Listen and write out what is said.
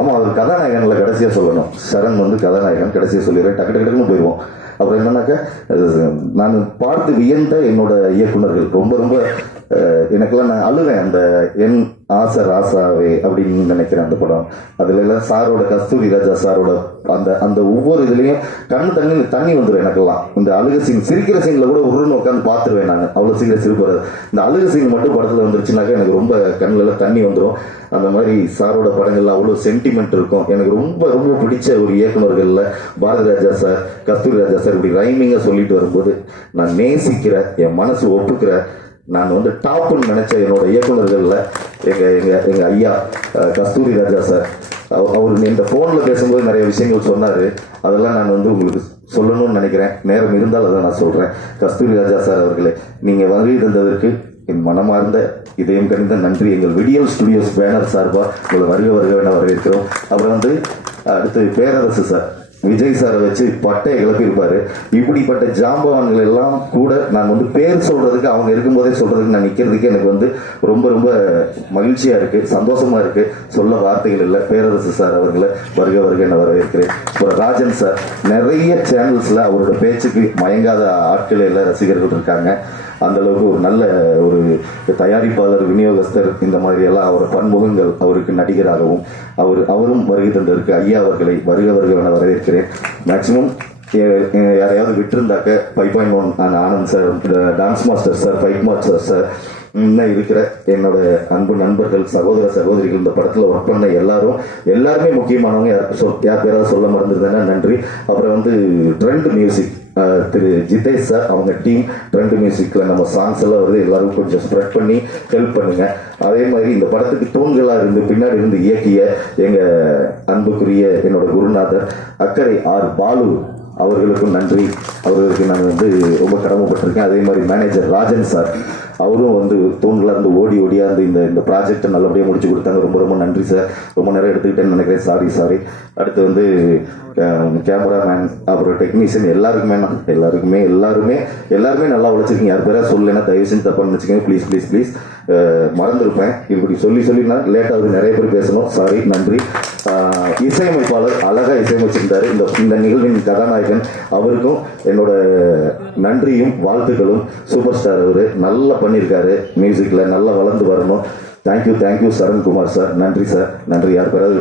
ஆமாம் அவர் கதாநாயகன்ல கடைசியாக சொல்லணும். சரண் வந்து கதாநாயகன் கடைசியாக சொல்லிடுறேன். டக்கு டக்குன்னு போயிடுவோம். அப்புறம் என்னன்னாக்கா நான் பார்த்து வியந்த என்னோட இயக்குனர்கள் ரொம்ப ரொம்ப எனக்கெல்லாம் நான் அழுவேன். அந்த என் ஆசை ராசாவே அப்படின்னு நினைக்கிறேன் அந்த படம். அதுல எல்லாம் சாரோட கஸ்தூரி ராஜா சாரோட அந்த அந்த ஒவ்வொரு இதுலயும் கண்ணு தண்ணி தண்ணி வந்துடும் எனக்கெல்லாம். இந்த அழுக சீன் சிரிக்கிற சீன்ல கூட உருன்னு உட்காந்து பார்த்துருவேன் நான். அவ்வளவு சீக்கிரம் சிரிப்பு இந்த அழுக சீன் மட்டும் படத்துல வந்துருச்சுனாக்கா எனக்கு ரொம்ப கண்ணுல எல்லாம் தண்ணி வந்துடும் அந்த மாதிரி சாரோட படங்கள்ல அவ்வளவு சென்டிமெண்ட் இருக்கும். எனக்கு ரொம்ப ரொம்ப பிடிச்ச ஒரு இயக்குநர்கள்ல பாரதி ராஜா சார் கஸ்தூரி ராஜா சார் இப்படி ரைமிங்கா சொல்லிட்டு வரும்போது நான் நேசிக்கிற என் மனசு ஒப்புக்கிற நான் வந்து டாப்னு நினைச்ச என்னோட இயக்குனர்கள்ல எங்க எங்க எங்க ஐயா கஸ்தூரி ராஜா சார். அவர் இந்த போன்ல பேசும்போது நிறைய விஷயங்கள் சொன்னாரு. அதெல்லாம் நான் வந்து உங்களுக்கு சொல்லணும்னு நினைக்கிறேன். நேரம் இருந்தால் அதை நான் சொல்றேன். கஸ்தூரி ராஜா சார் அவர்களே நீங்க வருகை தந்ததற்கு என் மனமார்ந்த இதயம் கணிந்த நன்றி. எங்கள் விடியல் ஸ்டுடியோஸ் பேனர் சார்பாக உங்களை வருக வருக வேண்டாம் வரவேற்கிறோம். அப்புறம் வந்து அடுத்து பேரரசு சார். விஜய் சாரை வச்சு பட்டையை கிளப்பியிருப்பாரு இப்படிப்பட்ட ஜாம்பவான்கள் எல்லாம் கூட நான் வந்து பேர் சொல்றதுக்கு அவங்க இருக்கும்போதே சொல்றதுக்கு நான் நிக்கிறதுக்கு எனக்கு வந்து ரொம்ப ரொம்ப மகிழ்ச்சியா இருக்கு சந்தோஷமா இருக்கு. சொல்ல வார்த்தைகள் இல்லை. பேரரசு சார் அவர்களை வருக வருக என வரவேற்கிறேன். அப்புறம் ராஜன் சார் நிறைய சேனல்ஸ்ல அவரோட பேச்சுக்கு மயங்காத ஆட்கள் எல்லாம் ரசிகர்கள் இருக்காங்க. அந்த அளவுக்கு ஒரு நல்ல ஒரு தயாரிப்பாளர் விநியோகஸ்தர் இந்த மாதிரி எல்லாம் அவர் பன்முகங்கள் அவருக்கு நடிகராகவும் அவர் அவரும் வருகை தந்திருக்கு. ஐயா அவர்களை வருக வருக என வரவேற்கிறேன். மேக்ஸிமம் யாரையாவது விட்டுருந்தாக்க five point one Anand sir dance master sir fight master sir இன்னும் இருக்கிற என்னோட அன்பு நண்பர்கள் சகோதர சகோதரிகள் இந்த படத்துல ஒர்க் பண்ண எல்லாரும் எல்லாருமே முக்கியமானவங்க. யார் யார் பேராவது சொல்ல மறந்துருந்தேன்னா நன்றி. அப்புறம் வந்து ட்ரெண்ட் மியூசிக் திரு ஜிதேஷ் சார் அவங்க டீம் ட்ரெண்ட் மியூசிக்ல நம்ம சாங்ஸ் எல்லாம் வருது. எல்லாரும் கொஞ்சம் ஸ்ப்ரெட் பண்ணி ஹெல்ப் பண்ணுங்க. அதே மாதிரி இந்த படத்துக்கு தூண்களா இருந்து பின்னாடி இருந்து இயக்கிய எங்க அன்புக்குரிய என்னோட குருநாதர் அக்கறை ஆர் பாலு அவர்களுக்கும் நன்றி. அவர்களுக்கு நான் வந்து ரொம்ப கடமைப்பட்டிருக்கேன் அதே மாதிரி மேனேஜர் ராஜன் சார் அவரும் வந்து தூண்களா இருந்து ஓடி ஓடியா இருந்து இந்த இந்த ப்ராஜெக்டை நல்லபடியாக முடிச்சு கொடுத்தாங்க. ரொம்ப ரொம்ப நன்றி சார். ரொம்ப நேரம் எடுத்துக்கிட்டேன்னு நினைக்கிறேன். சாரி சாரி அடுத்து வந்து கேமராமேன் அப்புறம் டெக்னீஷியன் எல்லாருக்குமே நான் எல்லாருக்குமே எல்லாருமே எல்லாருமே நல்லா உழைச்சிருக்கீங்க. யார் பேராக சொல்லலைன்னா தயவு செஞ்சு தப்பாக நினச்சிக்கோங்க ப்ளீஸ் ப்ளீஸ் ப்ளீஸ் மறந்துருப்பேன். இப்படி சொல்லி சொல்லி நான் லேட்டாக நிறைய பேர் பேசணும். சாரி நன்றி. இசையமைப்பாளர் அழகாக இசையமைச்சிருந்தார். இந்த இந்த நிகழ்வின் கதாநாயகன் அவருக்கும் என்னோட நன்றியும் வாழ்த்துக்களும். சூப்பர் ஸ்டார் அவரு. நல்லா பண்ணியிருக்காரு மியூசிக்ல நல்லா வளர்ந்து வரணும். Thank you thank you Sarankumar sir நன்றி சார் நன்றி யார் பிறகு?